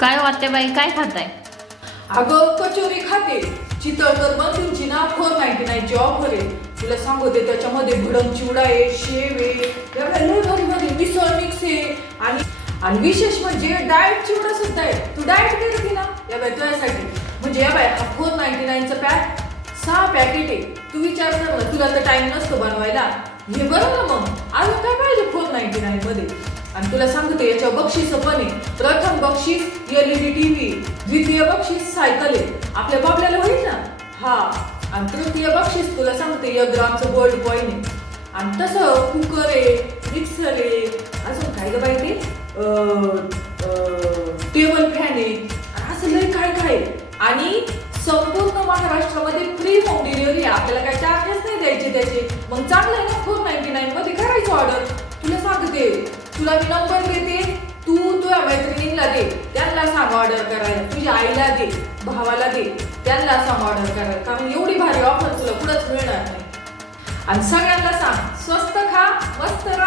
काय वाटते बाई काय खाताय? अगं कचोरी खाते. चितळकर बंधूंची ना फोर नाईन्टी नाईनची ऑफर आहे. तुला सांगते त्याच्यामध्ये भडंग चिवडा आहे शेव आहे एवढ्या लय भारी भारी मिसळ मिक्स आहे. आणि आणि विशेष म्हणजे डाएट चिवडा सुद्धा आहे. तू डाएट करते ना या बाय तुझ्यासाठी. म्हणजे या बाय हा फोर नाईन्टी नाईनचं पॅक सहा पॅकेट आहे. तू विचार कर ना तुला तर टाइम नसतो बनवायला. हे बरं ना मग? अजून काय पाहिजे फोर नाईन्टी नाईनमध्ये आणि तुला सांगते याच्या बक्षीस पण आहे. प्रथम बक्षीस एलईडी टीव्ही द्वितीय बक्षीस सायकल आहे. आपल्या बाबल्याला होईल ना? हा. आणि तृतीय बक्षीस तुला सांगते एक ग्रामचं गोल्ड कॉईन आहे. आणि तसं कुकर आहे मिक्सर आहे अजून काय ग बाई ते? टेबल फॅन आहे. असं लय काय काय आणि संपूर्ण महाराष्ट्रामध्ये फ्री होम डिलिव्हरी आपल्याला काय चार्जेस नाही द्यायचे त्याचे. मग चांगलं आहे ना फोर नाईन्टी नाईन मध्ये करायचं ऑर्डर तुला तुला मी नंबर देते. तू तुझ्या मैत्रिणींना दे. त्यांना सांग ऑर्डर करायला. तुझ्या आईला दे. भावाला दे. त्यांना सांग ऑर्डर करायला. कारण एवढी भारी ऑफर तुला कुठंच मिळणार नाही. आणि सगळ्यांना सांग स्वस्त खा मस्त राहा.